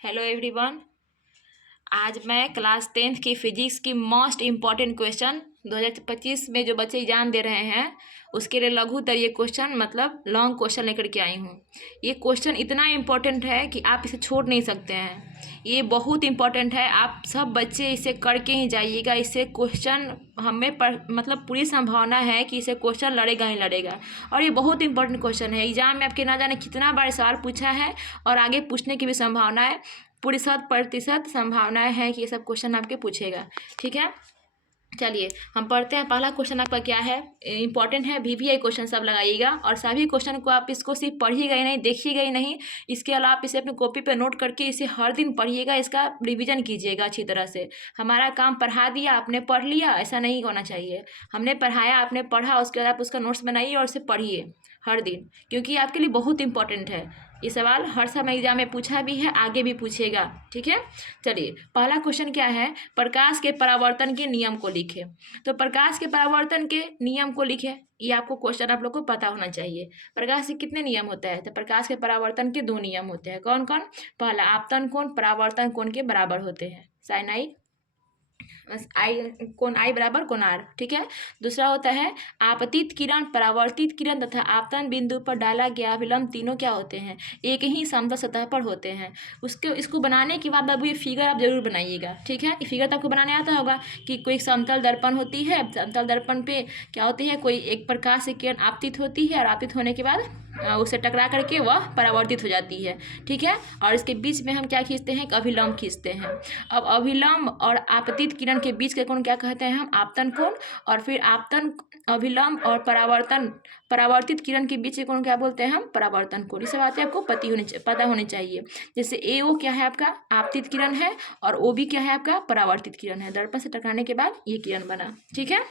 Hello everyone. आज मैं class 10th की फिजिक्स की मोस्ट इम्पॉर्टेंट क्वेश्चन 2025 में जो बच्चे एग्जाम दे रहे हैं उसके लिए लघुत्तर ये क्वेश्चन मतलब लॉन्ग क्वेश्चन लेकर के आई हूँ। ये क्वेश्चन इतना इम्पोर्टेंट है कि आप इसे छोड़ नहीं सकते हैं। ये बहुत इम्पोर्टेंट है, आप सब बच्चे इसे करके ही जाइएगा। इससे क्वेश्चन हमें मतलब पूरी संभावना है कि इसे क्वेश्चन लड़ेगा ही लड़ेगा। और ये बहुत इंपॉर्टेंट क्वेश्चन है, एग्जाम में आपके ना जाने कितना बार सवाल पूछा है और आगे पूछने की भी संभावना है। पूरी 100% संभावनाएं हैं कि ये सब क्वेश्चन आपके पूछेगा। ठीक है, चलिए हम पढ़ते हैं। पहला क्वेश्चन आपका क्या है, इंपॉर्टेंट है, VVI क्वेश्चन सब लगाइएगा। और सभी क्वेश्चन को आप इसको सिर्फ पढ़िएगा ही नहीं, देखिएगा ही नहीं, इसके अलावा आप इसे अपनी कॉपी पे नोट करके इसे हर दिन पढ़िएगा, इसका रिवीजन कीजिएगा अच्छी तरह से। हमारा काम पढ़ा दिया, आपने पढ़ लिया, ऐसा नहीं होना चाहिए। हमने पढ़ाया, आपने पढ़ा, उसके बाद आप उसका नोट्स बनाइए और उसे पढ़िए हर दिन, क्योंकि आपके लिए बहुत इंपॉर्टेंट है। ये सवाल हर समय एग्जाम में पूछा भी है, आगे भी पूछेगा। ठीक है, चलिए पहला क्वेश्चन क्या है, प्रकाश के परावर्तन के नियम को लिखे। तो प्रकाश के परावर्तन के नियम को लिखे, ये आपको क्वेश्चन आप लोग को पता होना चाहिए। प्रकाश के कितने नियम होता है, तो प्रकाश के परावर्तन के 2 नियम होते हैं। कौन कौन? पहला, आपतन कोण परावर्तन कोण के बराबर होते हैं, साइन आई आई कोण आई बराबर कोण आर। ठीक है, दूसरा होता है आपतित किरण, परावर्तित किरण तथा आपतन बिंदु पर डाला गया अभिलंब, तीनों क्या होते हैं, एक ही समतल सतह पर होते हैं। इसको बनाने के बाद बाबू ये फिगर आप जरूर बनाइएगा। ठीक है, ये फिगर तो आपको बनाने आता होगा कि कोई समतल दर्पण होती है, समतल दर्पण पे क्या होती है, कोई एक प्रकाश से किरण आपतित होती है और आपतित होने के बाद उसे टकरा करके वह परावर्तित हो जाती है। ठीक है, और इसके बीच में हम क्या खींचते हैं, अभिलंब खींचते हैं। अब अभिलंब और आपतित किरण के बीच के कोण क्या कहते हैं हम, आपतन कोण। और फिर आपतन, अभिलंब और परावर्तित किरण के बीच के कोण क्या बोलते हैं हम, परावर्तन कोण। ये सब बातें आपको पता होनी चाहिए। जैसे AO क्या है आपका, आपतित किरण है, और OB क्या है आपका, परावर्तित किरण है। दर्पण से टकराने के बाद ये किरण बना। ठीक है,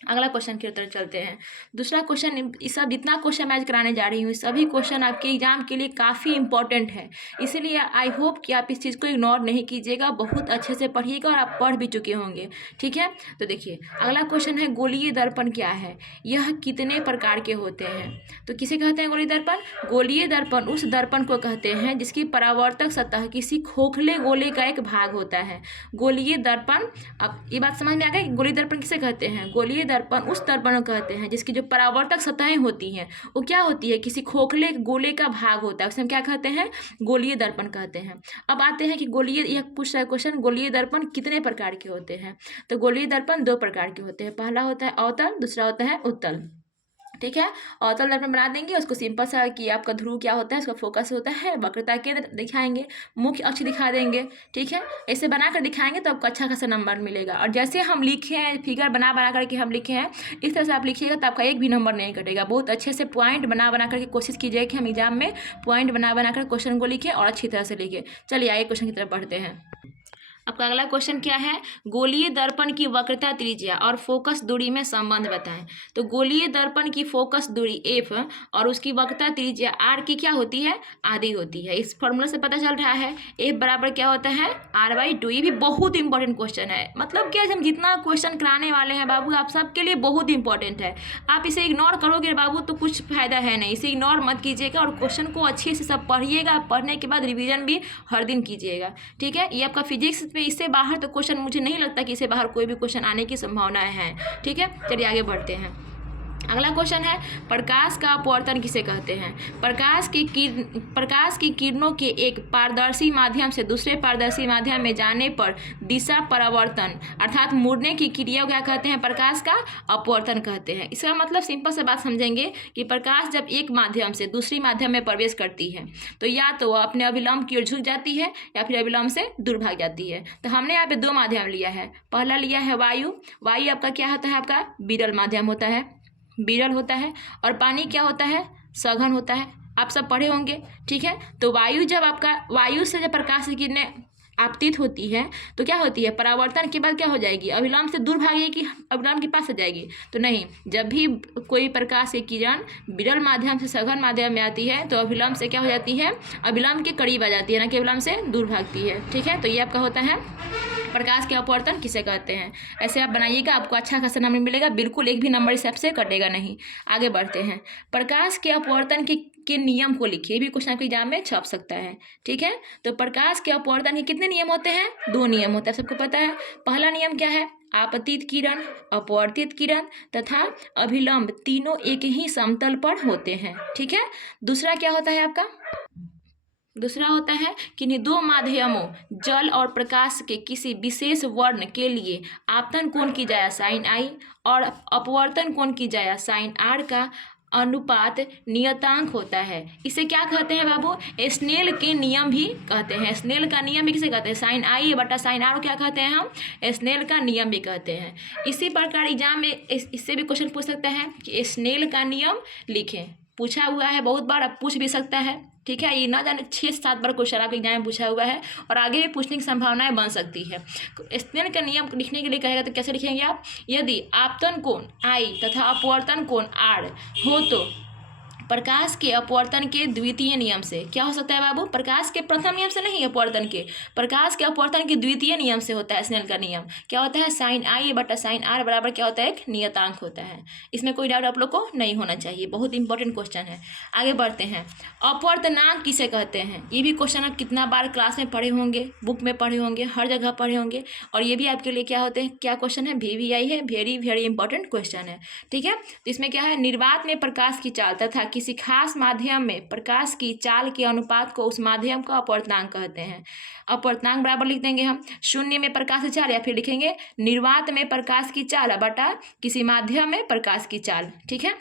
अगला क्वेश्चन की तरफ चलते हैं। दूसरा क्वेश्चन, इस सब जितना क्वेश्चन मैं आज कराने जा रही हूँ सभी क्वेश्चन आपके एग्जाम के लिए काफ़ी इंपॉर्टेंट है, इसीलिए आई होप कि आप इस चीज़ को इग्नोर नहीं कीजिएगा, बहुत अच्छे से पढ़िएगा और आप पढ़ भी चुके होंगे। ठीक है, तो देखिए अगला क्वेश्चन है, गोलीय दर्पण क्या है, यह कितने प्रकार के होते हैं। तो किसे कहते हैं गोलीय दर्पण? गोलीय दर्पण उस दर्पण को कहते हैं जिसकी परावर्तक सतह किसी खोखले गोले का एक भाग होता है। गोलीय दर्पण, अब ये बात समझ में आ गई, गोलीय दर्पण किसे कहते हैं? गोलीय दर्पण उस दर्पण को कहते हैं जिसकी जो परावर्तक सतहें होती हैं वो क्या होती है, किसी खोखले गोले का भाग होता है, उसे हम क्या कहते हैं, गोलीय दर्पण कहते हैं। अब आते हैं कि गोलीय, यह पूछ रहा है क्वेश्चन, गोलीय दर्पण कितने प्रकार के होते हैं। तो गोलीय दर्पण 2 प्रकार के होते हैं, पहला होता है अवतल, दूसरा होता है उत्तल। ठीक है, अवतल दर्पण बना देंगे, उसको सिंपल सा कि आपका ध्रुव क्या होता है, उसका फोकस होता है, वक्रता केंद्र दिखाएंगे, मुख्य अक्ष दिखा देंगे। ठीक है, ऐसे बनाकर दिखाएंगे तो आपको अच्छा खासा नंबर मिलेगा। और जैसे हम लिखे हैं, फिगर बना करके हम लिखे हैं, इस तरह से आप लिखिएगा तो आपका एक भी नंबर नहीं कटेगा। बहुत अच्छे से पॉइंट बना करके कोशिश कीजिए कि हम एग्जाम में पॉइंट बना कर क्वेश्चन को लिखें और अच्छी तरह से लिखें। चलिए आगे क्वेश्चन की तरफ बढ़ते हैं। आपका अगला क्वेश्चन क्या है, गोलीय दर्पण की वक्रता त्रिज्या और फोकस दूरी में संबंध बताएं। तो गोलीय दर्पण की फोकस दूरी f और उसकी वक्रता त्रिज्या r की क्या होती है, आधी होती है। इस फॉर्मूला से पता चल रहा है f बराबर क्या होता है, r/2। ये भी बहुत इंपॉर्टेंट क्वेश्चन है, मतलब क्या हम जितना क्वेश्चन कराने वाले हैं बाबू आप सबके लिए बहुत इंपॉर्टेंट है। आप इसे इग्नोर करोगे बाबू तो कुछ फायदा है नहीं, इसे इग्नोर मत कीजिएगा और क्वेश्चन को अच्छे से सब पढ़िएगा। पढ़ने के बाद रिविजन भी हर दिन कीजिएगा। ठीक है, ये आपका फिजिक्स में, इससे बाहर तो क्वेश्चन मुझे नहीं लगता कि इससे बाहर कोई भी क्वेश्चन आने की संभावनाएं हैं। ठीक है, चलिए आगे बढ़ते हैं। अगला क्वेश्चन है, प्रकाश का अपवर्तन किसे कहते हैं। प्रकाश की किरणों के एक पारदर्शी माध्यम से दूसरे पारदर्शी माध्यम में जाने पर दिशा परावर्तन अर्थात मुड़ने की क्रिया को क्या कहते हैं, प्रकाश का अपवर्तन कहते हैं। इसका मतलब सिंपल से बात समझेंगे कि प्रकाश जब एक माध्यम से दूसरी माध्यम में प्रवेश करती है तो या तो वह अपने अभिलंब की ओर झुक जाती है या फिर अभिलंब से दूर भाग जाती है। तो हमने यहाँ पे 2 माध्यम लिया है। पहला लिया है वायु। वायु आपका क्या होता है, आपका विरल माध्यम होता है, विरल होता है। और पानी क्या होता है, सघन होता है, आप सब पढ़े होंगे। ठीक है, तो वायु जब आपका, वायु से जब प्रकाश की किरणें आपतित होती है तो क्या होती है, परावर्तन के बाद क्या हो जाएगी, अभिलंब से दूर भागेगी कि अभिलंब के पास आ जाएगी, तो नहीं। जब भी कोई प्रकाश की किरण विरल माध्यम से सघन माध्यम में आती है तो अभिलंब से क्या हो जाती है, अभिलंब के करीब आ जाती है, ना कि अभिलंब से दूर भागती है। ठीक है, तो ये आपका होता है प्रकाश के अपवर्तन किसे कहते हैं। ऐसे आप बनाइएगा, आपको अच्छा खासा नंबर मिलेगा, बिल्कुल एक भी नंबर इस से कटेगा नहीं। आगे बढ़ते हैं। प्रकाश के अपवर्तन की के नियम को लिखिए। ये भी क्वेश्चन आपके एग्जाम में छप सकता है, ठीक है। तो प्रकाश के अपवर्तन के कितने नियम होते हैं? 2 नियम होते हैं, सबको पता है। पहला नियम क्या है? आपतित किरण, अपवर्तित किरण तथा अभिलंब तीनों एक ही समतल पर होते हैं, ठीक है। दूसरा क्या होता है आपका? दूसरा होता है कि इन्हीं 2 माध्यमों जल और प्रकाश के किसी विशेष वर्ण के लिए आपतन कोण की जाए साइन आई और अपवर्तन कोण की जाए साइन आर का अनुपात नियतांक होता है। इसे क्या कहते हैं बाबू? स्नेल के नियम भी कहते हैं। स्नेल का नियम भी किसे कहते हैं? साइन आई बटा साइन आर क्या कहते हैं हम? स्नेल का नियम भी कहते हैं। इसी प्रकार एग्जाम में इससे भी क्वेश्चन पूछ सकता है कि स्नेल का नियम लिखें। पूछा हुआ है बहुत बार, अब पूछ भी सकता है, ठीक है। ये ना जाने 6-7 बार क्वेश्चन आपके एग्जाम में पूछा हुआ है और आगे भी पूछने की संभावनाएं बन सकती है। स्नेल का नियम लिखने के लिए कहेगा तो कैसे लिखेंगे आप? यदि आपतन कोण आई तथा अपवर्तन कोण आर हो तो प्रकाश के अपवर्तन के द्वितीय नियम से क्या हो सकता है बाबू? प्रकाश के प्रथम नियम से नहीं, अपवर्तन के, प्रकाश के अपवर्तन के द्वितीय नियम से होता है स्नेल का नियम। क्या होता है? साइन आई बटा साइन आर बराबर क्या होता है? एक नियतांक होता है। इसमें कोई डाउट आप लोग को नहीं होना चाहिए, बहुत इंपॉर्टेंट क्वेश्चन है। आगे बढ़ते हैं। अपवर्तनांक किसे कहते हैं? ये भी क्वेश्चन आप कितना बार क्लास में पढ़े होंगे, बुक में पढ़े होंगे, हर जगह पढ़े होंगे, और ये भी आपके लिए क्या होते हैं, क्या क्वेश्चन है? VVI है, वेरी वेरी इंपॉर्टेंट क्वेश्चन है, ठीक है। तो इसमें क्या है? निर्वात में प्रकाश की चाल तथा किसी खास माध्यम में प्रकाश की चाल के अनुपात को उस माध्यम का अपवर्तनांक कहते हैं। अपवर्तनांक बराबर लिख देंगे हम शून्य में प्रकाश की चाल, या फिर लिखेंगे निर्वात में प्रकाश की चाल बटा किसी माध्यम में प्रकाश की चाल, ठीक है।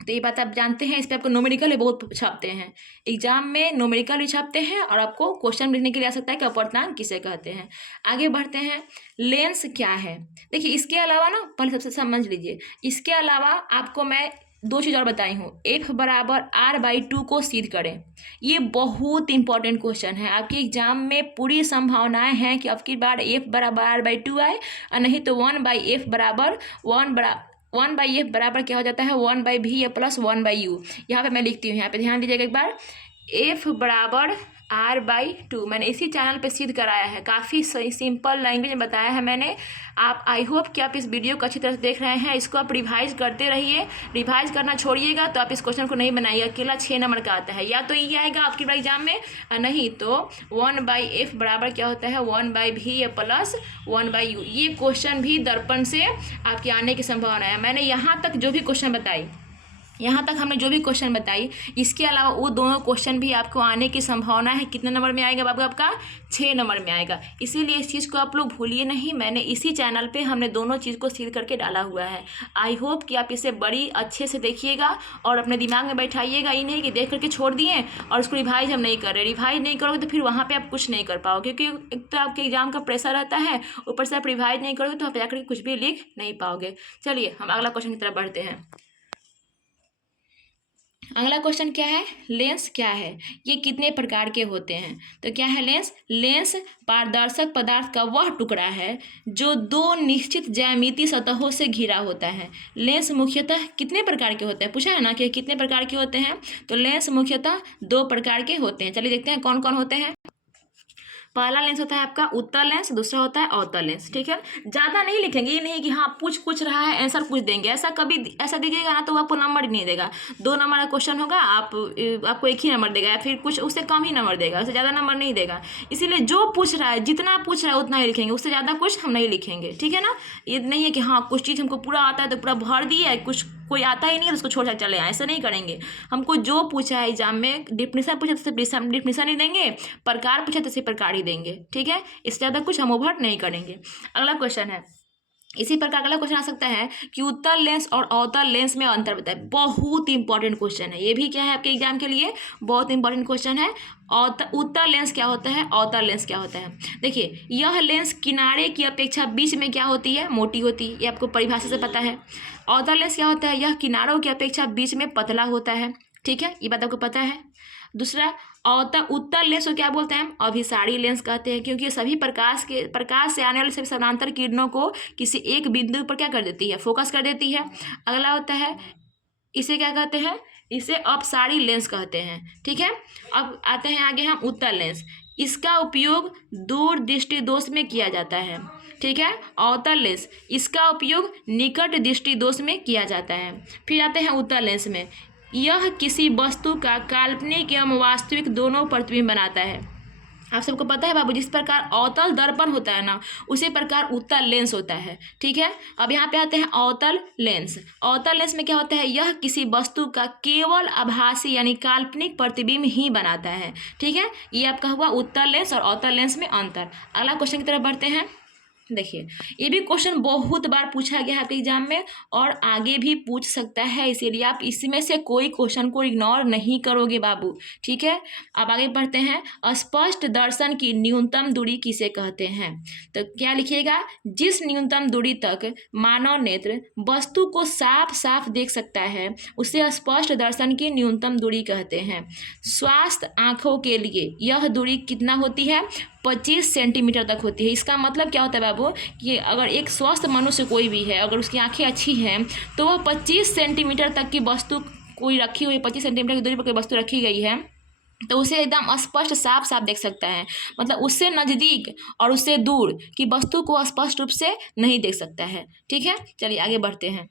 तो ये बात आप जानते हैं। इस पर आपको न्यूमेरिकल बहुत छापते हैं एग्जाम में, न्यूमेरिकल भी छापते हैं और आपको क्वेश्चन लिखने के लिए आ सकता है कि अपवर्तनांक किसे कहते हैं। आगे बढ़ते हैं। लेंस क्या है? देखिए इसके अलावा ना पहले सबसे समझ लीजिए, इसके अलावा आपको मैं 2 चीज़ और बताई हूँ। F बराबर R/2 को सिद्ध करें। ये बहुत इंपॉर्टेंट क्वेश्चन है, आपके एग्जाम में पूरी संभावनाएं हैं कि अब की बार F बराबर R/2 आए, और नहीं तो 1/F बराबर 1/F बराबर क्या हो जाता है? 1/V plus 1/U। यहाँ पे मैं लिखती हूँ, यहाँ पे ध्यान दीजिएगा एक बार। F बराबर R/2 मैंने इसी चैनल पे सिद्ध कराया है, काफ़ी सिंपल लैंग्वेज में बताया है मैंने। आप आई होप कि आप इस वीडियो को अच्छी तरह से देख रहे हैं। इसको आप रिवाइज करते रहिए, रिवाइज करना छोड़िएगा तो आप इस क्वेश्चन को नहीं बनाइए। अकेला 6 नंबर का आता है, या तो ये आएगा आपके एग्जाम में, नहीं तो 1/F बराबर क्या होता है? 1/V plus 1/U। ये क्वेश्चन भी दर्पण से आपके आने की संभावना है। मैंने यहाँ तक जो भी क्वेश्चन बताई, यहाँ तक हमने जो भी क्वेश्चन बताई, इसके अलावा वो दोनों क्वेश्चन भी आपको आने की संभावना है। कितने नंबर में आएगा बाबू? आपका 6 नंबर में आएगा। इसीलिए इस चीज़ को आप लोग भूलिए नहीं, मैंने इसी चैनल पे हमने दोनों चीज़ को सिद्ध करके डाला हुआ है। आई होप कि आप इसे बड़ी अच्छे से देखिएगा और अपने दिमाग में बैठाइएगा। ये नहीं कि देख करके छोड़ दिए और उसको रिवाइज हम नहीं कर रहे। रिवाइज नहीं करोगे तो फिर वहाँ पर आप कुछ नहीं कर पाओगे, क्योंकि एक तो आपके एग्जाम का प्रेशर रहता है, ऊपर से आप रिवाइज नहीं करोगे तो आप जाकर कुछ भी लिख नहीं पाओगे। चलिए हम अगला क्वेश्चन की तरफ बढ़ते हैं। अगला क्वेश्चन क्या है? लेंस क्या है? ये कितने प्रकार के होते हैं? तो क्या है लेंस? लेंस पारदर्शक पदार्थ का वह टुकड़ा है जो 2 निश्चित ज्यामितीय सतहों से घिरा होता है। लेंस मुख्यतः कितने प्रकार के होते हैं? पूछा है ना कि कितने प्रकार के होते हैं, तो लेंस मुख्यतः 2 प्रकार के होते हैं। चलिए देखते हैं कौन कौन होते हैं। पहला लेंस होता है आपका उत्तल लेंस, दूसरा होता है अवतल लेंस, ठीक है। ज़्यादा नहीं लिखेंगे, ये नहीं कि हाँ पूछ रहा है आंसर कुछ देंगे, ऐसा कभी ऐसा दीजिएगा ना तो आपको नंबर ही नहीं देगा। 2 नंबर का क्वेश्चन होगा, आपको 1 ही नंबर देगा, या फिर कुछ उससे कम ही नंबर देगा, उससे ज़्यादा नंबर नहीं देगा। इसीलिए जो पूछ रहा है, जितना पूछ रहा है उतना ही लिखेंगे, उससे ज़्यादा कुछ हम नहीं लिखेंगे, ठीक है ना। ये नहीं है कि हाँ कुछ चीज़ हमको पूरा आता है तो पूरा भर दिया है, कुछ कोई आता ही नहीं है तो उसको छोड़ कर चले आए, ऐसा नहीं करेंगे। हमको जो पूछा है एग्जाम में, डिफिनेशन पूछा तो डिफिनेशन ही देंगे, प्रकार पूछा तो इसी प्रकार ही देंगे, ठीक है। इससे ज़्यादा कुछ हम ओवर नहीं करेंगे। अगला क्वेश्चन है, इसी प्रकार अगला क्वेश्चन आ सकता है कि उत्तल लेंस और अवतल लेंस में अंतर बताए। बहुत इंपॉर्टेंट क्वेश्चन है, ये भी क्या है आपके एग्जाम के लिए बहुत इंपॉर्टेंट क्वेश्चन है। उत्तल लेंस क्या होता है, अवतल लेंस क्या होता है? देखिए यह लेंस किनारे की अपेक्षा बीच में क्या होती है? मोटी होती है, ये आपको परिभाषा से पता है। अवतल लेंस क्या होता है? यह किनारों की अपेक्षा बीच में पतला होता है, ठीक है, ये बात आपको पता है। दूसरा उत्तल लेंस को क्या बोलते हैं? हम अभिसारी लेंस कहते हैं, क्योंकि सभी प्रकाश से आने वाले सभी समानांतर किरणों को किसी एक बिंदु पर क्या कर देती है? फोकस कर देती है। अगला होता है, इसे क्या कहते हैं? इसे अपसारी लेंस कहते हैं, ठीक है। अब आते हैं आगे हम उत्तल लेंस। इसका उपयोग दूर दृष्टि दोष में किया जाता है, ठीक है। अवतल लेंस, इसका उपयोग निकट दृष्टि दोष में किया जाता है। फिर आते हैं उत्तल लेंस में, यह किसी वस्तु का काल्पनिक एवं वास्तविक दोनों प्रतिबिंब बनाता है। आप सबको पता है बाबू, जिस प्रकार अवतल दर्पण होता है ना, उसी प्रकार उत्तल लेंस होता है। ठीक है, अब यहाँ पे आते हैं अवतल लेंस। अवतल लेंस में क्या होता है, यह किसी वस्तु का केवल आभासी यानी काल्पनिक प्रतिबिंब ही बनाता है। ठीक है, ये आपका हुआ उत्तल लेंस और अवतल लेंस में अंतर। अगला क्वेश्चन की तरफ बढ़ते हैं। देखिए, ये भी क्वेश्चन बहुत बार पूछा गया है आपके एग्जाम में और आगे भी पूछ सकता है, इसीलिए आप इसमें से कोई क्वेश्चन को इग्नोर नहीं करोगे बाबू। ठीक है, अब आगे बढ़ते हैं। स्पष्ट दर्शन की न्यूनतम दूरी किसे कहते हैं? तो क्या लिखिएगा, जिस न्यूनतम दूरी तक मानव नेत्र वस्तु को साफ साफ देख सकता है उसे स्पष्ट दर्शन की न्यूनतम दूरी कहते हैं। स्वास्थ्य आँखों के लिए यह दूरी कितना होती है? 25 सेंटीमीटर तक होती है। इसका मतलब क्या होता है बाबू, कि अगर एक स्वस्थ मनुष्य कोई भी है, अगर उसकी आंखें अच्छी हैं तो वह 25 सेंटीमीटर तक की वस्तु कोई रखी हुई, 25 सेंटीमीटर की दूरी पर कोई वस्तु रखी गई है तो उसे एकदम स्पष्ट साफ साफ देख सकता है। मतलब उससे नज़दीक और उससे दूर की वस्तु को स्पष्ट रूप से नहीं देख सकता है। ठीक है, चलिए आगे बढ़ते हैं।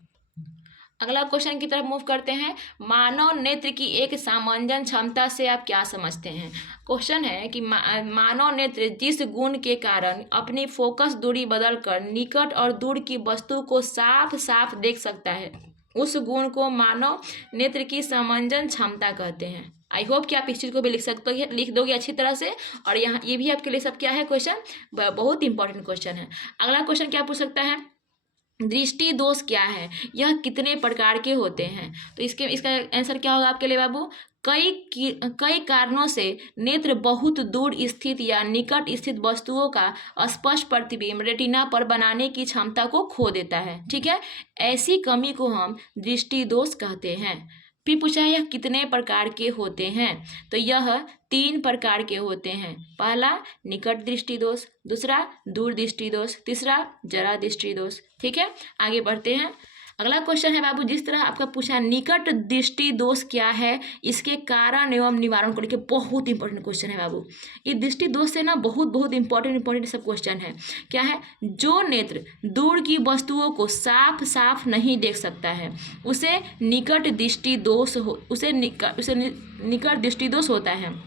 अगला क्वेश्चन की तरफ मूव करते हैं। मानव नेत्र की एक सामंजन क्षमता से आप क्या समझते हैं? क्वेश्चन है कि मानव नेत्र जिस गुण के कारण अपनी फोकस दूरी बदलकर निकट और दूर की वस्तु को साफ साफ देख सकता है, उस गुण को मानव नेत्र की सामंजन क्षमता कहते हैं। आई होप कि आप इस चीज़ को भी लिख दोगे अच्छी तरह से। और यहाँ ये भी आपके लिए सब क्या है क्वेश्चन, बहुत इंपॉर्टेंट क्वेश्चन है। अगला क्वेश्चन क्या पूछ सकता है, दृष्टि दोष क्या है, यह कितने प्रकार के होते हैं? तो इसका आंसर क्या होगा आपके लिए बाबू, कई कारणों से नेत्र बहुत दूर स्थित या निकट स्थित वस्तुओं का स्पष्ट प्रतिबिंब रेटिना पर बनाने की क्षमता को खो देता है। ठीक है, ऐसी कमी को हम दृष्टि दोष कहते हैं। फिर पूछा है यह कितने प्रकार के होते हैं? तो यह 3 प्रकार के होते हैं। पहला निकट दृष्टि दोष, दूसरा दूर दृष्टि दोष, तीसरा जरा दृष्टि दोष। ठीक है, आगे बढ़ते हैं। अगला क्वेश्चन है बाबू, जिस तरह आपका पूछा निकट दृष्टि दोष क्या है, इसके कारण एवं निवारण को लेकर बहुत इंपॉर्टेंट क्वेश्चन है बाबू। ये दृष्टि दोष से ना बहुत इंपॉर्टेंट सब क्वेश्चन है। क्या है, जो नेत्र दूर की वस्तुओं को साफ साफ नहीं देख सकता है उसे निकट दृष्टि दोष निकट दृष्टि दोष होता है।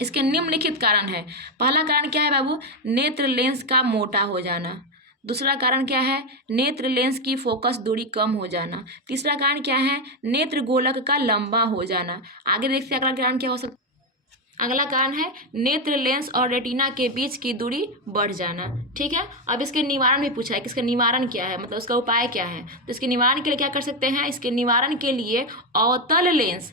इसके निम्नलिखित कारण है। पहला कारण क्या है बाबू, नेत्र लेंस का मोटा हो जाना। दूसरा कारण क्या है, नेत्र लेंस की फोकस दूरी कम हो जाना। तीसरा कारण क्या है, नेत्र गोलक का लंबा हो जाना। आगे देखते हैं अगला कारण क्या हो सकता है। अगला कारण है नेत्र लेंस और रेटिना के बीच की दूरी बढ़ जाना। ठीक है, अब इसके निवारण भी पूछा है कि इसका निवारण क्या है, मतलब उसका उपाय क्या है। तो इसके निवारण के लिए क्या कर सकते हैं, इसके निवारण के लिए अवतल लेंस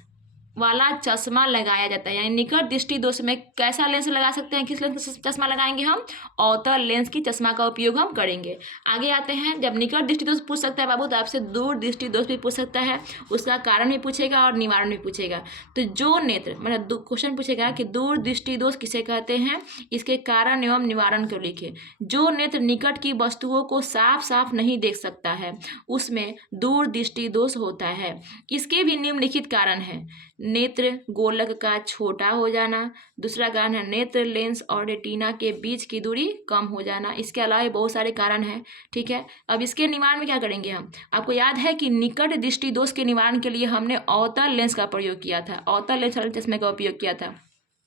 वाला चश्मा लगाया जाता है। यानी निकट दृष्टि दोष में कैसा लेंस लगा सकते हैं, किस लेंस का चश्मा लगाएंगे हम, अवतल लेंस की चश्मा का उपयोग हम करेंगे। आगे आते हैं, जब निकट दृष्टि दोष पूछ सकता है बाबू तो आपसे दूर दृष्टि दोष भी पूछ सकता है, उसका कारण भी पूछेगा और निवारण भी पूछेगा। तो जो नेत्र मतलब क्वेश्चन पूछेगा कि दूर दृष्टि दोष किसे कहते हैं, इसके कारण एवं निवारण को लिखे। जो नेत्र निकट की वस्तुओं को साफ साफ नहीं देख सकता है उसमें दूर दृष्टि दोष होता है। इसके भी निम्नलिखित कारण है, नेत्र गोलक का छोटा हो जाना। दूसरा कारण है नेत्र लेंस और रेटिना के बीच की दूरी कम हो जाना। इसके अलावा बहुत सारे कारण हैं। ठीक है, अब इसके निवारण में क्या करेंगे हम, आपको याद है कि निकट दृष्टि दोष के निवारण के लिए हमने अवतल लेंस का प्रयोग किया था, अवतल लेंस वाले चश्मे का उपयोग किया था।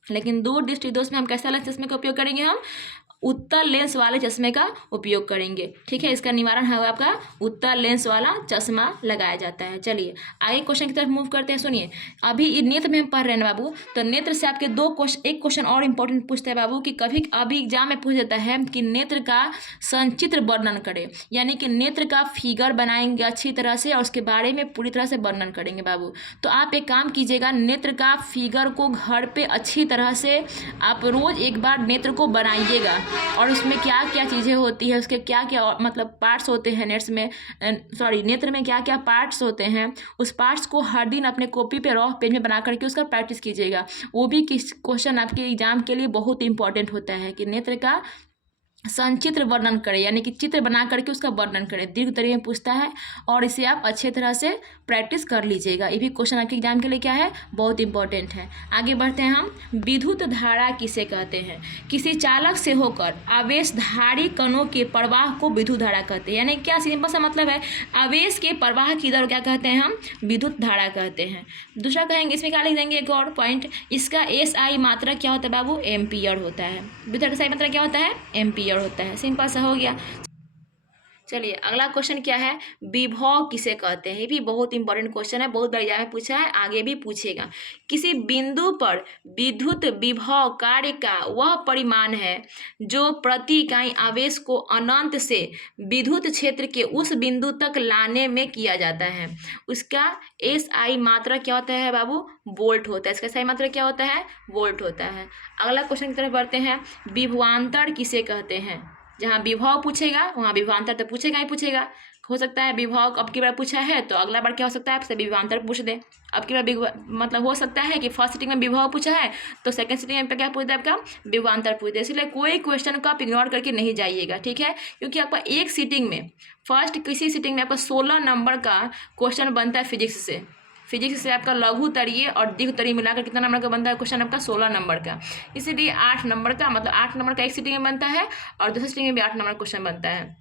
लेकिन दूर दृष्टि दोष में हम कैसा लेंस चश्मे का उपयोग करेंगे, हम उत्तल लेंस वाले चश्मे का उपयोग करेंगे। ठीक है, इसका निवारण है आपका उत्तल लेंस वाला चश्मा लगाया जाता है। चलिए आगे क्वेश्चन की तरफ मूव करते हैं। सुनिए, अभी नेत्र में हम पढ़ रहे हैं बाबू, तो नेत्र से आपके एक क्वेश्चन और इंपॉर्टेंट पूछता है बाबू कि कभी अभी एग्जाम में पूछ देता है कि नेत्र का संचित्र वर्णन करें, यानी कि नेत्र का फिगर बनाएंगे अच्छी तरह से और उसके बारे में पूरी तरह से वर्णन करेंगे बाबू। तो आप एक काम कीजिएगा, नेत्र का फिगर को घर पे अच्छी तरह से आप रोज एक बार नेत्र को बनाइएगा और उसमें क्या क्या चीज़ें होती है, उसके क्या क्या मतलब पार्ट्स होते हैं नेत्र में क्या क्या पार्ट्स होते हैं, उस पार्ट्स को हर दिन अपने कॉपी पे रफ पेज में बना करके उसका प्रैक्टिस कीजिएगा। वो भी किस क्वेश्चन आपके एग्जाम के लिए बहुत इंपॉर्टेंट होता है कि नेत्र का संचित्र वर्णन करें, यानी कि चित्र बना करके उसका वर्णन करें। दीर्घ उत्तरीय में पूछता है और इसे आप अच्छे तरह से प्रैक्टिस कर लीजिएगा। ये भी क्वेश्चन आपके एग्जाम के लिए क्या है, बहुत इंपॉर्टेंट है। आगे बढ़ते हैं हम। विद्युत धारा किसे कहते हैं? किसी चालक से होकर आवेशधारी कणों के प्रवाह को विद्युत धारा कहते हैं। यानी क्या, सिंपल सा मतलब है, आवेश के प्रवाह की दर क्या कहते हैं हम? विद्युत धारा कहते हैं। दूसरा कहेंगे, इसमें क्या लिख देंगे, एक और पॉइंट, इसका SI मात्रा क्या होता है बाबू? एम्पियर होता है। विद्युत का SI मात्रा क्या होता है? एम्पियर होता है। सिंपल सा हो गया। चलिए अगला क्वेश्चन क्या है, विभव किसे कहते हैं? ये भी बहुत इंपॉर्टेंट क्वेश्चन है, बहुत बार एग्जाम में पूछा है, आगे भी पूछेगा। किसी बिंदु पर विद्युत विभव कार्य का वह परिमाण है जो प्रति इकाई आवेश को अनंत से विद्युत क्षेत्र के उस बिंदु तक लाने में किया जाता है। उसका SI मात्रा क्या होता है बाबू? वोल्ट होता है। इसका SI मात्रा क्या होता है? वोल्ट होता है। अगला क्वेश्चन की तरफ बढ़ते हैं। विभवांतर किसे कहते हैं? जहाँ विभव पूछेगा वहाँ विभवांतर तो पूछेगा ही पूछेगा। हो सकता है विभव अब की बार पूछा है तो अगला बार क्या हो सकता है, आपसे विभवांतर पूछ दे। अब की बार मतलब हो सकता है कि फर्स्ट सिटिंग में विभव पूछा है तो सेकंड सिटिंग में क्या पूछ दे, आपका विभवांतर पूछ दे। इसलिए कोई क्वेश्चन को आप इग्नोर करके नहीं जाइएगा, ठीक है? क्योंकि आपका एक सिटिंग में, फर्स्ट किसी सिटिंग में आपका 16 नंबर का क्वेश्चन बनता है फिजिक्स से। फिजिक्स से आपका लघु तरीय और दीर्घ तरीय मिलाकर कितना नंबर का बनता है क्वेश्चन? आपका 16 नंबर का। इसीलिए 8 नंबर का, मतलब 8 नंबर का एक सिटिंग में बनता है और दूसरी सिटिंग में भी 8 नंबर क्वेश्चन बनता है।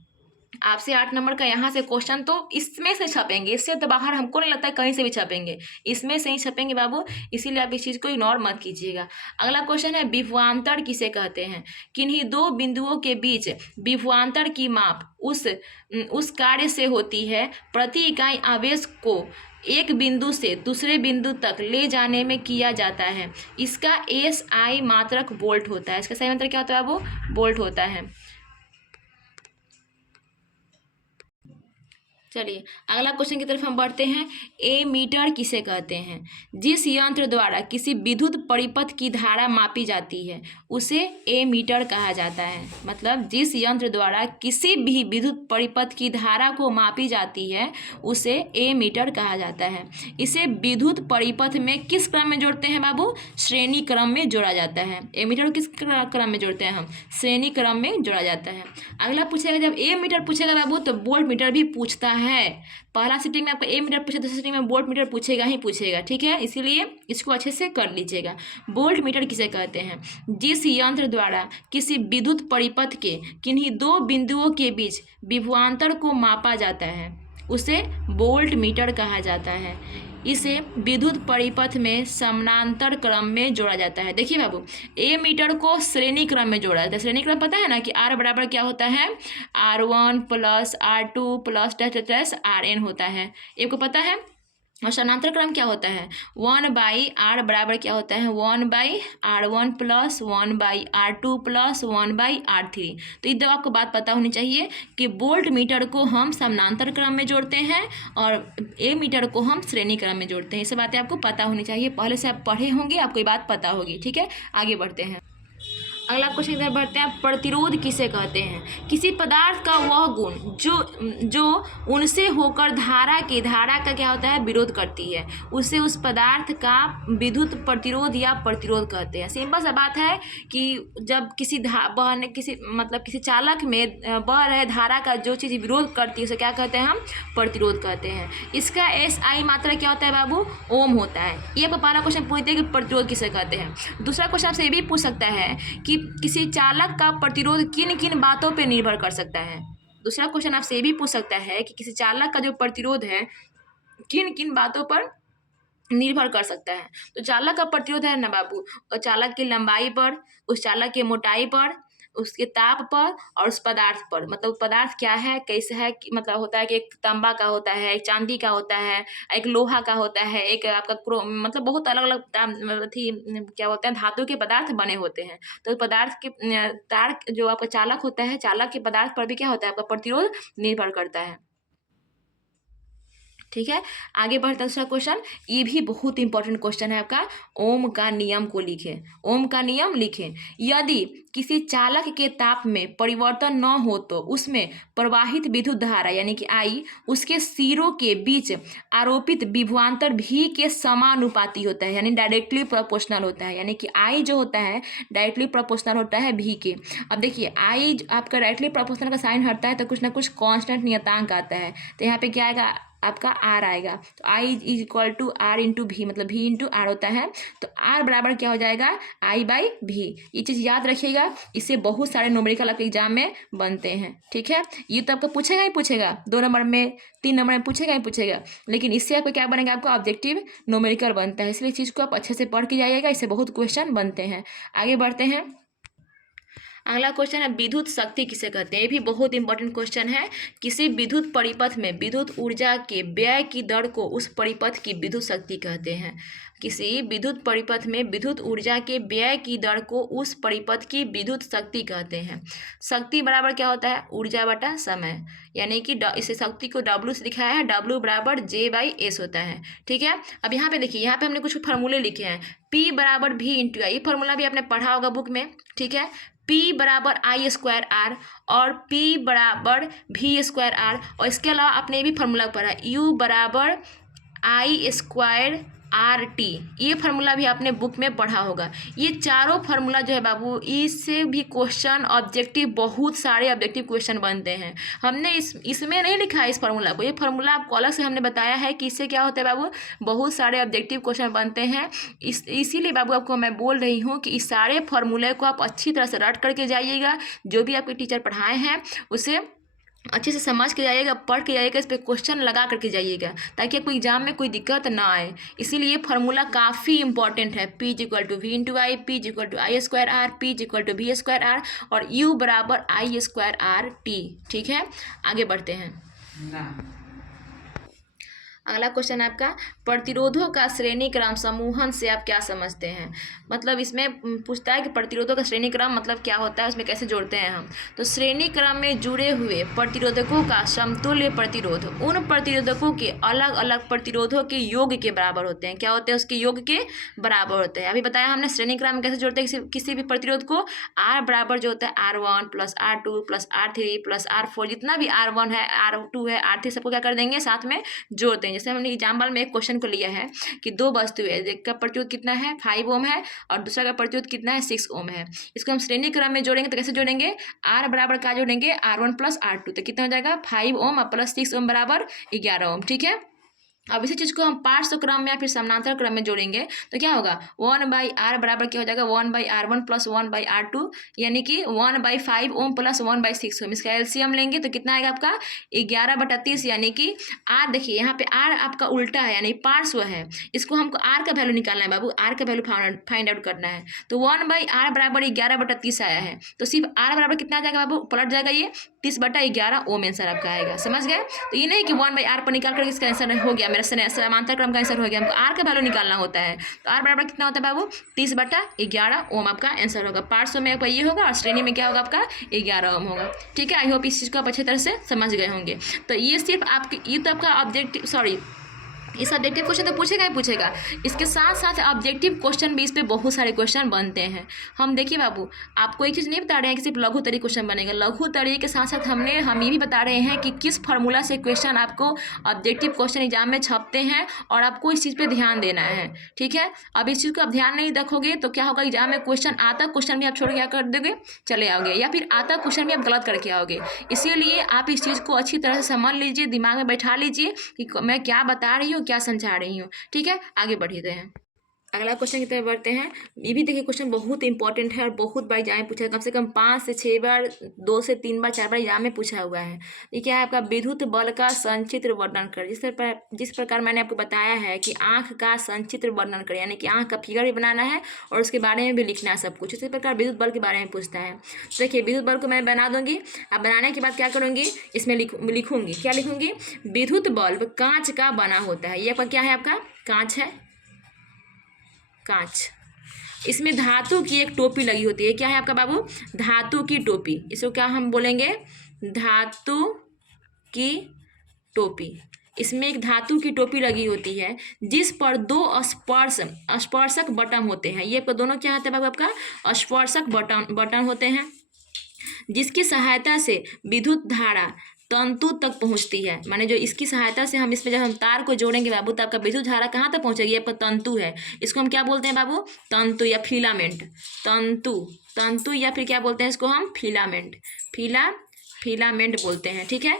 आपसे 8 नंबर का यहाँ से क्वेश्चन तो इसमें से छपेंगे, इससे तो बाहर हमको नहीं लगता है कहीं से भी छपेंगे, इसमें से ही छपेंगे बाबू। इसीलिए आप इस चीज़ को इग्नोर मत कीजिएगा। अगला क्वेश्चन है, विभवांतर किसे कहते हैं? किन्हीं दो बिंदुओं के बीच विभवांतर की माप उस कार्य से होती है प्रति इकाई आवेश को एक बिंदु से दूसरे बिंदु तक ले जाने में किया जाता है। इसका SI मात्रक वोल्ट होता है। इसका SI मात्रक क्या होता है बाबू? वोल्ट होता है। चलिए अगला क्वेश्चन की तरफ हम बढ़ते हैं। एमीटर किसे कहते हैं? जिस यंत्र द्वारा किसी विद्युत परिपथ की धारा मापी जाती है उसे एमीटर कहा जाता है। मतलब जिस यंत्र द्वारा किसी भी विद्युत परिपथ की धारा को मापी जाती है उसे एमीटर कहा जाता है। इसे विद्युत परिपथ में किस क्रम में जोड़ते हैं बाबू? श्रेणी क्रम में जोड़ा जाता है। एमीटर को किस क्रम में जोड़ते हैं हम? श्रेणी क्रम में जोड़ा जाता है। अगला पूछेगा, जब एमीटर पूछेगा बाबू तो वोल्ट मीटर भी पूछता है। पहला सिटिंग में आपका एमीटर पूछे, दूसरी सिटिंग में वोल्ट मीटर पूछेगा ही पूछेगा, ठीक है? इसीलिए इसको अच्छे से कर लीजिएगा। वोल्ट मीटर किसे कहते हैं? जिस यंत्र द्वारा किसी विद्युत परिपथ के किन्हीं दो बिंदुओं के बीच विभवांतर को मापा जाता है उसे वोल्ट मीटर कहा जाता है। इसे विद्युत परिपथ में समानांतर क्रम में जोड़ा जाता है। देखिए बाबू, एमीटर को श्रेणी क्रम में जोड़ा जाता है। श्रेणी क्रम पता है ना कि R बराबर क्या होता है? R1 plus R2 plus dash RN होता है, ये को पता है। और समानांतर क्रम क्या होता है? 1/R बराबर क्या होता है? 1/R1 plus 1/R2 plus 1/R3। तो ये आपको बात पता होनी चाहिए कि वोल्ट मीटर को हम समानांतर क्रम में जोड़ते हैं और ए मीटर को हम श्रेणी क्रम में जोड़ते हैं। ये सब बातें आपको पता होनी चाहिए, पहले से आप पढ़े होंगे, आपको ये बात पता होगी, ठीक है? आगे बढ़ते हैं। अगला क्वेश्चन इधर बढ़ते हैं। प्रतिरोध किसे कहते हैं? किसी पदार्थ का वह गुण जो उनसे होकर धारा का क्या होता है? विरोध करती है, उसे उस पदार्थ का विद्युत प्रतिरोध या प्रतिरोध कहते हैं। सिंपल सा बात है कि जब किसी किसी चालक में बह रहे धारा का जो चीज़ विरोध करती है उसे क्या कहते हैं हम? प्रतिरोध कहते हैं। इसका SI मात्रा क्या होता है बाबू? ओम होता है। ये आपका पहला क्वेश्चन पूछते हैं कि प्रतिरोध किसे कहते हैं। दूसरा क्वेश्चन आपसे ये भी पूछ सकता है कि किसी चालक का प्रतिरोध किन किन बातों पर निर्भर कर सकता है। दूसरा क्वेश्चन आपसे ये भी पूछ सकता है कि किसी चालक का जो प्रतिरोध है किन किन बातों पर निर्भर कर सकता है। तो चालक का प्रतिरोध है ना बाबू, और चालक की लंबाई पर, उस चालक की मोटाई पर, उसके ताप पर और उस पदार्थ पर। मतलब पदार्थ क्या है, कैसे है, मतलब होता है कि एक तांबा का होता है, एक चांदी का होता है, एक लोहा का होता है, एक आपका मतलब बहुत अलग अलग थी क्या होते हैं, धातु के पदार्थ बने होते हैं। तो पदार्थ के तार जो आपका चालक होता है, चालक के पदार्थ पर भी क्या होता है? आपका प्रतिरोध निर्भर करता है, ठीक है, आगे बढ़ता है दूसरा क्वेश्चन। ये भी बहुत इंपॉर्टेंट क्वेश्चन है आपका। ओम का नियम को लिखें, ओम का नियम लिखें। यदि किसी चालक के ताप में परिवर्तन न हो तो उसमें प्रवाहित विद्युत धारा यानी कि आई उसके सिरों के बीच आरोपित विभवांतर भी के समानुपाती होता है, यानी डायरेक्टली प्रोपोर्शनल होता है। यानी कि आई जो होता है डायरेक्टली प्रोपोर्शनल होता है भी के। अब देखिए आई आपका डायरेक्टली प्रोपोर्शनल का साइन हटता है तो कुछ ना कुछ कांस्टेंट नियतांक आता है, तो यहाँ पे क्या आएगा आपका आर आएगा। तो I is equal to R into V, मतलब भी इंटू आर होता है। तो आर बराबर क्या हो जाएगा आई बाई भी। ये चीज़ याद रखिएगा, इससे बहुत सारे न्यूमेरिकल आपके एग्जाम में बनते हैं। ठीक है, ये तो आपको पूछेगा ही पूछेगा, 2 नंबर में 3 नंबर में पूछेगा ही पूछेगा, लेकिन इससे आपको क्या बनेगा, आपका ऑब्जेक्टिव न्यूमेरिकल बनता है। इसलिए चीज़ को आप अच्छे से पढ़ के जाइएगा, इससे बहुत क्वेश्चन बनते हैं। आगे बढ़ते हैं। अगला क्वेश्चन है विद्युत शक्ति किसे कहते हैं। ये भी बहुत इंपॉर्टेंट क्वेश्चन है। किसी विद्युत परिपथ में विद्युत ऊर्जा के व्यय की दर को उस परिपथ की विद्युत शक्ति कहते हैं। किसी विद्युत परिपथ में विद्युत ऊर्जा के व्यय की दर को उस परिपथ की विद्युत शक्ति कहते हैं। शक्ति बराबर क्या होता है ऊर्जा बटा समय, यानी कि इसे शक्ति को W से दिखाया है, W बराबर J/S होता है। ठीक है, अब यहाँ पे देखिए, यहाँ पे हमने कुछ फार्मूले लिखे हैं। P बराबर V इंटू आई, ये फार्मूला भी आपने पढ़ा होगा बुक में। ठीक है, P बराबर आई स्क्वायर आर और P बराबर V स्क्वायर आर, और इसके अलावा आपने ये भी फार्मूला पढ़ा U बराबर आई स्क्वायर आर टी, ये फार्मूला भी आपने बुक में पढ़ा होगा। ये चारों फार्मूला जो है बाबू, इससे भी क्वेश्चन ऑब्जेक्टिव, बहुत सारे ऑब्जेक्टिव क्वेश्चन बनते हैं। हमने इसमें नहीं लिखा है इस फार्मूला को, ये फार्मूला आपको अलग से हमने बताया है कि इससे क्या होता है बाबू, बहुत सारे ऑब्जेक्टिव क्वेश्चन बनते हैं। इसीलिए बाबू आपको मैं बोल रही हूँ कि इस सारे फार्मूले को आप अच्छी तरह से रट करके जाइएगा। जो भी आपके टीचर पढ़ाए हैं उसे अच्छे से समझ के जाइएगा, पढ़ के जाइएगा, इस पर क्वेश्चन लगा करके जाइएगा, ताकि आपको एग्जाम में कोई दिक्कत ना आए। इसीलिए फार्मूला काफ़ी इंपॉर्टेंट है। P equal to V into I, P equal to I square R, P equal to V square R और U बराबर आई स्क्वायर आर टी। ठीक है, आगे बढ़ते हैं। अगला क्वेश्चन है आपका प्रतिरोधों का श्रेणी क्रम समूहन से आप क्या समझते हैं। मतलब इसमें पूछता है कि प्रतिरोधों का श्रेणी क्रम मतलब क्या होता है, उसमें कैसे जोड़ते हैं हम। तो श्रेणी क्रम में जुड़े हुए प्रतिरोधकों का समतुल्य प्रतिरोध उन प्रतिरोधकों के अलग अलग प्रतिरोधों के योग के बराबर होते हैं। क्या होते हैं, उसके योग के बराबर होते हैं। अभी बताया हमने श्रेणी क्रम में कैसे जोड़ते हैं किसी भी प्रतिरोध को। R बराबर जो होता है R1 plus R2 plus R3 plus R4, जितना भी R1 है R2 है R3 सबको क्या कर देंगे, साथ में जोड़ देंगे। जैसे हमने एग्जाम्पल में एक क्वेश्चन को लिया है कि 2 वस्तु है, एक का प्रतिरोध कितना है 5 ओम है और दूसरा का प्रतिरोध कितना है 6 ओम है। इसको हम श्रेणी क्रम में जोड़ेंगे तो कैसे जोड़ेंगे, R बराबर क्या जोड़ेंगे R1 प्लस R2, तो कितना हो जाएगा 5 ओम और प्लस 6 ओम बराबर 11 ओम। ठीक है, अब इसी चीज़ को हम पार्श्व क्रम में या फिर समानांतर क्रम में जोड़ेंगे तो क्या होगा 1/R बराबर क्या हो जाएगा 1/R1 प्लस 1/R2, यानी कि 1/5 ओम प्लस 1/6 ओम। इसका एलसीएम लेंगे तो कितना आएगा आपका 11/30, यानी कि R देखिए यहाँ पे R आपका उल्टा है यानी पार्श्व है। इसको हमको R का वैल्यू निकालना है बाबू, R का वैल्यू फाइंड आउट करना है। तो 1/R बराबर 11/30 आया है, तो सिर्फ R बराबर कितना आ जाएगा बाबू, पलट जाएगा ये 30/11 ओम आंसर आपका आएगा। समझ गए, तो ये नहीं कि 1/R पर निकाल कर इसका आंसर हो गया, मेरा समांतर क्रम का आंसर हो गया। हमको R का वैल्यू निकालना होता है, तो R बराबर कितना होता है बाबू 30/11 ओम आपका आंसर होगा। पार्श्व में आपका ये होगा और श्रेणी में क्या होगा आपका 11 ओम होगा। ठीक है, आई होप इस चीज़ को आप अच्छी तरह से समझ गए होंगे। तो ये सिर्फ आपके, ये तो आपका ऑब्जेक्टिव इस ऑब्जेक्टिव क्वेश्चन तो पूछेगा ही पूछेगा, इसके साथ साथ ऑब्जेक्टिव क्वेश्चन भी इस पे बहुत सारे क्वेश्चन बनते हैं। हम देखिए बाबू, आपको एक चीज़ नहीं बता रहे हैं कि सिर्फ लघु तरीके क्वेश्चन बनेगा, लघु तरीके के साथ साथ हम ये भी बता रहे हैं कि किस फार्मूला से क्वेश्चन आपको ऑब्जेक्टिव क्वेश्चन एग्जाम में छपते हैं और आपको इस चीज़ पर ध्यान देना है। ठीक है, अब इस चीज़ को आप ध्यान नहीं रखोगे तो क्या होगा, एग्जाम में क्वेश्चन आता क्वेश्चन भी आप छोड़ के क्या कर दोगे, चले आओगे, या फिर आता क्वेश्चन भी आप गलत करके आओगे। इसीलिए आप इस चीज़ को अच्छी तरह से समझ लीजिए, दिमाग में बैठा लीजिए कि मैं क्या बता रही हूँ, क्या समझा रही हूँ। ठीक है, आगे बढ़ते हैं। अगला क्वेश्चन की तरफ बढ़ते हैं। ये भी देखिए क्वेश्चन बहुत इंपॉर्टेंट है और बहुत बार एग्जाम में पूछा है, कम से कम 5 से 6 बार, 2 से 3 बार 4 बार एग्जाम में पूछा हुआ है। ये क्या है आपका विद्युत बल का संचित्र वर्णन कर। जिस प्रकार मैंने आपको बताया है कि आँख का संचित्र वर्णन कर, यानी कि आँख का फिगर भी बनाना है और उसके बारे में भी लिखना है सब कुछ। इसी प्रकार विद्युत बल के बारे में पूछता है। तो देखिए विद्युत बल को मैं बना दूंगी, अब बनाने के बाद क्या करूँगी, इसमें लिखूंगी, क्या लिखूंगी, विद्युत बल्ब कांच का बना होता है। ये आपका क्या है, आपका कांच है, कांच। इसमें धातु की एक टोपी लगी होती है। क्या है आपका बाबू, धातु की टोपी। इसको क्या हम बोलेंगे, धातु की टोपी। इसमें एक धातु की टोपी लगी होती है जिस पर दो स्पर्शक बटन होते हैं। ये दोनों क्या होते हैं बाबू आपका स्पर्शक बटन होते हैं, जिसकी सहायता से विद्युत धारा तंतु तक पहुंचती है। माने जो इसकी सहायता से हम इसमें जब हम तार को जोड़ेंगे बाबू तो आपका विद्युत धारा कहाँ तक पहुंचेगी? ये आपका तंतु है, इसको हम क्या बोलते हैं बाबू? तंतु या फिलामेंट। तंतु या फिर क्या बोलते हैं इसको हम? फिलामेंट। फिलामेंट बोलते हैं, ठीक है।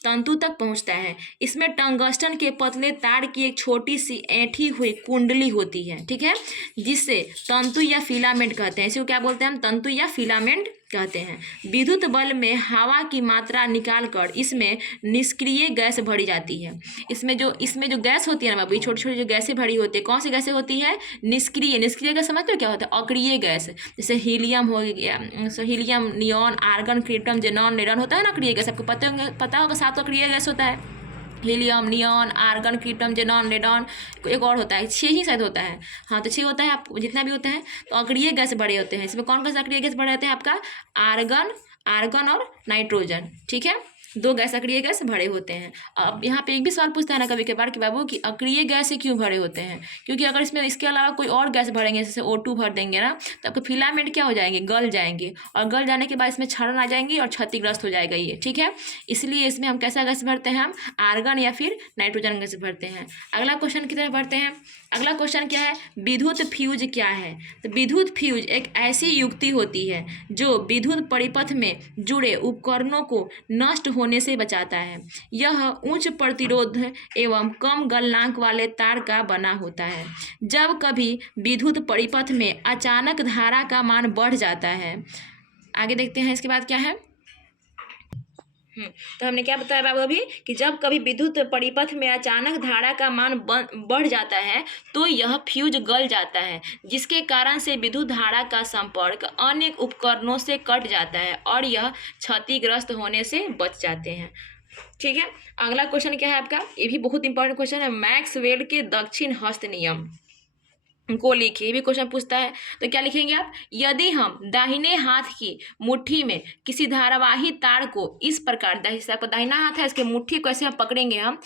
तंतु तक पहुंचता है। इसमें टंगस्टन के पतले तार की एक छोटी सी ऐंठी हुई कुंडली होती है, ठीक है, जिससे तंतु या फिलामेंट कहते हैं। इसको क्या बोलते हैं हम? तंतु या फिलामेंट कहते हैं। विद्युत बल्ब में हवा की मात्रा निकालकर इसमें निष्क्रिय गैस भरी जाती है। इसमें जो गैस होती है ना बाबू, छोटी छोटी जो गैसें भरी होती है, कौन सी गैसें होती है? निष्क्रिय गैस। समझते हो क्या होता है? अक्रिय गैस। जैसे हीलियम हो गया, helium, neon, argon, krypton, xenon, नेरॉन होता है ना अक्रिय गैस। आपको पता होगा 7 अक्रिय गैस होता है। Helium, neon, argon, krypton, xenon, नेडॉन, एक और होता है, 6 ही शायद होता है। हाँ तो 6 होता है, आप जितना भी होता है। तो अक्रिय गैस बड़े होते हैं। इसमें कौन कौन से अक्रिय गैस बड़े होते हैं? आपका आर्गन और नाइट्रोजन, ठीक है। 2 गैस अक्रिय गैस भरे होते हैं। अब यहाँ पे एक भी सवाल पूछता है ना कभी कभार कि बाबू कि अक्रिय गैस से क्यों भरे होते हैं? क्योंकि अगर इसमें इसके अलावा कोई और गैस भरेंगे, जैसे O2 भर देंगे ना, तो आपके फिलामेंट क्या हो जाएंगे? गल जाएंगे, और गल जाने के बाद इसमें क्षरण आ जाएंगी और क्षतिग्रस्त हो जाएगा ये, ठीक है। इसलिए इसमें हम कैसा गैस भरते हैं? हम आर्गन या फिर नाइट्रोजन गैस भरते हैं। अगला क्वेश्चन की तरफ बढ़ते हैं। अगला क्वेश्चन क्या है? विद्युत फ्यूज क्या है? तो विद्युत फ्यूज एक ऐसी युक्ति होती है जो विद्युत परिपथ में जुड़े उपकरणों को नष्ट होने से बचाता है। यह उच्च प्रतिरोध एवं कम गलनांक वाले तार का बना होता है। जब कभी विद्युत परिपथ में अचानक धारा का मान बढ़ जाता है, आगे देखते हैं इसके बाद क्या है। तो हमने क्या बताया बाबू अभी कि जब कभी विद्युत परिपथ में अचानक धारा का मान बढ़ जाता है तो यह फ्यूज गल जाता है, जिसके कारण से विद्युत धारा का संपर्क अन्य उपकरणों से कट जाता है और यह क्षतिग्रस्त होने से बच जाते हैं, ठीक है। अगला क्वेश्चन क्या है आपका? ये भी बहुत इंपॉर्टेंट क्वेश्चन है। मैक्सवेल के दक्षिण हस्त नियम को लिखिए। ये भी क्वेश्चन पूछता है, तो क्या लिखेंगे आप? यदि हम दाहिने हाथ की मुट्ठी में किसी धारावाही तार को इस प्रकार, दाहिना हाथ है, इसके मुट्ठी को ऐसे हम पकड़ेंगे, हम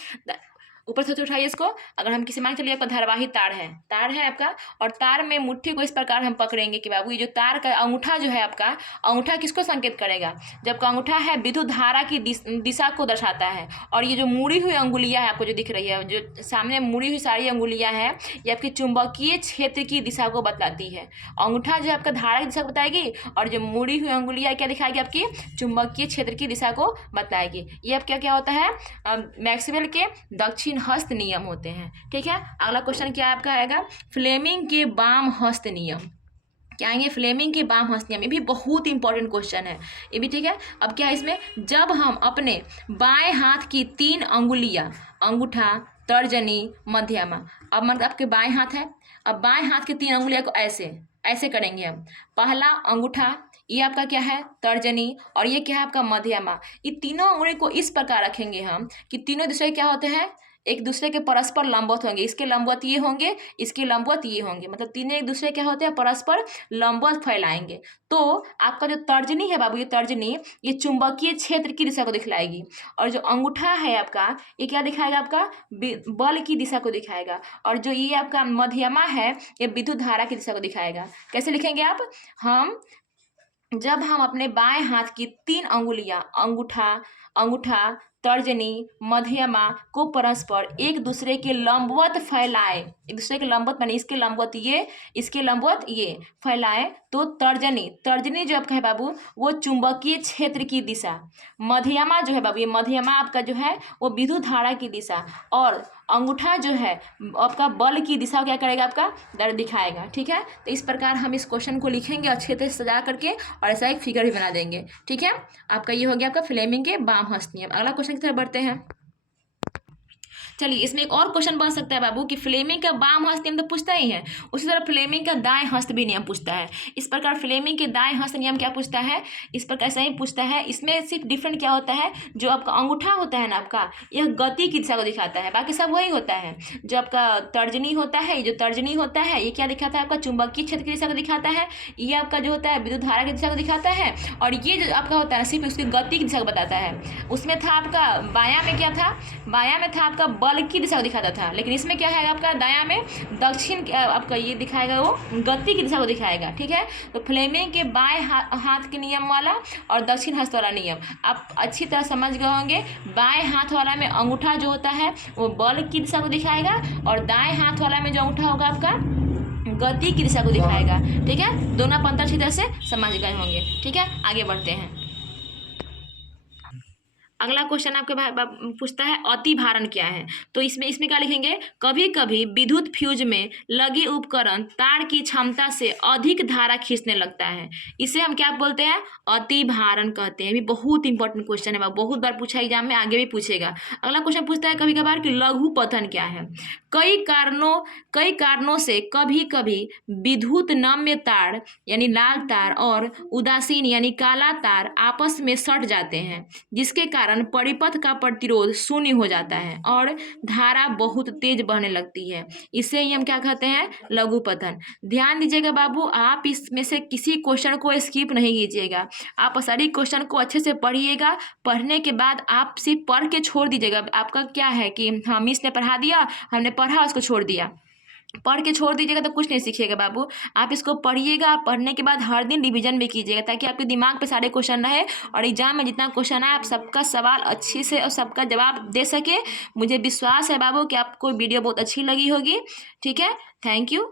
ऊपर से उठाइए इसको। अगर हम किसी मान चलिए आपका धारावाही तार है आपका, और तार में मुट्ठी को इस प्रकार हम पकड़ेंगे कि बाबू ये जो तार का अंगूठा जो है आपका, अंगूठा किसको संकेत करेगा? जबकि अंगूठा है विद्युत धारा की दिशा को दर्शाता है, और ये जो मुड़ी हुई अंगुलियां है आपको जो दिख रही है, जो सामने मुड़ी हुई सारी अंगुलियां हैं, ये आपकी चुंबकीय क्षेत्र की दिशा को बतलाती है। अंगूठा जो है आपका धारा की दिशा को बताएगी, और जो मुड़ी हुई अंगुलियां क्या दिखाएगी? आपकी चुंबकीय क्षेत्र की दिशा को बताएगी। ये अब क्या होता है? मैक्सवेल के दक्षिण हस्त नियम होते हैं, ठीक है। अगला क्वेश्चन क्या आपका आएगा? फ्लेमिंग के वाम हस्त नियम। क्या आएंगे? फ्लेमिंग के वाम हस्त नियम। ये भी बहुत इंपॉर्टेंट क्वेश्चन है, ये भी, ठीक है। अब क्या है इसमें? जब हम अपने बाएं हाथ की 3 अंगुलियां, अंगूठा, तर्जनी, मध्यमा, अब मतलब आपके बाएं हाथ है, अब बाएं हाथ की 3 अंगुलियां को ऐसे करेंगे हम। पहला अंगूठा, ये आपका क्या है? तर्जनी, और ये क्या है आपका? मध्यमा। ये तीनों अंगुली को इस प्रकार रखेंगे हम कि तीनों दूसरे क्या होते हैं? एक दूसरे के परस्पर लंबवत होंगे। इसके लंबवत ये होंगे, इसके लंबवत ये होंगे, मतलब तीनों एक दूसरे क्या होते हैं? परस्पर लंबवत फैलाएंगे। तो आपका जो तर्जनी है बाबू, ये तर्जनी ये चुंबकीय क्षेत्र की दिशा को दिखलाएगी, और जो अंगूठा है आपका, ये क्या दिखाएगा? आपका बल की दिशा को दिखाएगा, और जो ये आपका मध्यमा है, ये विद्युत धारा की दिशा को दिखाएगा। कैसे लिखेंगे आप? जब हम अपने बाएं हाथ की 3 अंगुलियां, अंगूठा, तर्जनी, मध्यमा को परस्पर एक दूसरे के लंबवत फैलाए, एक दूसरे के लंबवत माने इसके लंबवत ये, इसके लंबवत ये फैलाए, तो तर्जनी जो आपका है बाबू, वो चुंबकीय क्षेत्र की दिशा, मध्यमा जो है बाबू, ये मध्यमा आपका जो है वो विद्युत धारा की दिशा, और अंगूठा जो है आपका बल की दिशा क्या करेगा? आपका दर दिखाएगा, ठीक है। तो इस प्रकार हम इस क्वेश्चन को लिखेंगे अच्छे से सजा करके, और ऐसा एक फिगर भी बना देंगे, ठीक है। आपका ये हो गया आपका फ्लेमिंग के वाम हस्त नियम। अगला क्वेश्चन की तरफ बढ़ते हैं। चलिए इसमें एक और क्वेश्चन बन सकता है बाबू कि फ्लेमिंग का बाम हस्त नियम तो पूछता ही है, उसी तरह फ्लेमिंग का दाएं हस्त भी नियम पूछता है। इस प्रकार फ्लेमिंग के दाएं हस्त नियम क्या पूछता है, इस प्रकार से ही पूछता है। इसमें सिर्फ डिफरेंट क्या होता है, जो आपका अंगूठा होता है ना आपका, यह गति की दिशा को दिखाता है, बाकी सब वही होता है। जो आपका तर्जनी होता है, जो तर्जनी होता है ये क्या दिखाता है, आपका चुंबकीय क्षेत्र की दिशा को दिखाता है। ये आपका जो होता है विद्युत धारा की दिशा को दिखाता है। और ये जो आपका होता है ना सिर्फ उसकी गति की दिशा को बताता है। उसमें था आपका बायां में क्या था, बायां में था आपका बल की दिशा को दिखाता था, लेकिन इसमें क्या है आपका दायां में दक्षिण आपका ये दिखाएगा, वो गति की दिशा को दिखाएगा। ठीक है, तो फ्लेमिंग के बाएं हाथ के नियम वाला और दक्षिण हस्त वाला नियम आप अच्छी तरह समझ गए होंगे। बाएं हाथ वाला में अंगूठा जो होता है वो बल की दिशा को दिखाएगा, और दाएं हाथ वाला में जो अंगूठा होगा आपका गति की दिशा को दिखाएगा। ठीक है, दोनों आप अंतर अच्छी तरह से समझ गए होंगे। ठीक है, आगे बढ़ते हैं। अगला क्वेश्चन आपके पूछता है अति भारण क्या है। तो इसमें क्या लिखेंगे, कभी कभी विद्युत फ्यूज में लगे उपकरण तार की क्षमता से अधिक धारा खींचने लगता है, इसे हम क्या बोलते हैं, अति भारण कहते हैं। ये बहुत इंपॉर्टेंट क्वेश्चन है, बहुत बार पूछा एग्जाम में, आगे भी पूछेगा। अगला क्वेश्चन पूछता है कभी कभार कि लघु पतन क्या है। कई कारणों से कभी कभी विद्युत नम्य तार यानी लाल तार और उदासीन यानी काला तार आपस में सट जाते हैं, जिसके कारण परिपथ का प्रतिरोध शून्य हो जाता है और धारा बहुत तेज बहने लगती है। इसे ही हम क्या कहते हैं, लघु पतन। ध्यान दीजिएगा बाबू, आप इसमें से किसी क्वेश्चन को स्किप नहीं कीजिएगा, आप सारी क्वेश्चन को अच्छे से पढ़िएगा। पढ़ने के बाद आप सिर्फ पढ़ के छोड़ दीजिएगा। आपका क्या है कि हाँ मिस ने पढ़ा दिया, हमने पढ़ा उसको छोड़ दिया, पढ़ के छोड़ दीजिएगा तो कुछ नहीं सीखिएगा बाबू। आप इसको पढ़िएगा, पढ़ने के बाद हर दिन रिवीजन भी कीजिएगा, ताकि आपके दिमाग पे सारे क्वेश्चन रहे और एग्जाम में जितना क्वेश्चन आए आप सबका सवाल अच्छे से और सबका जवाब दे सके। मुझे विश्वास है बाबू कि आपको वीडियो बहुत अच्छी लगी होगी। ठीक है, थैंक यू।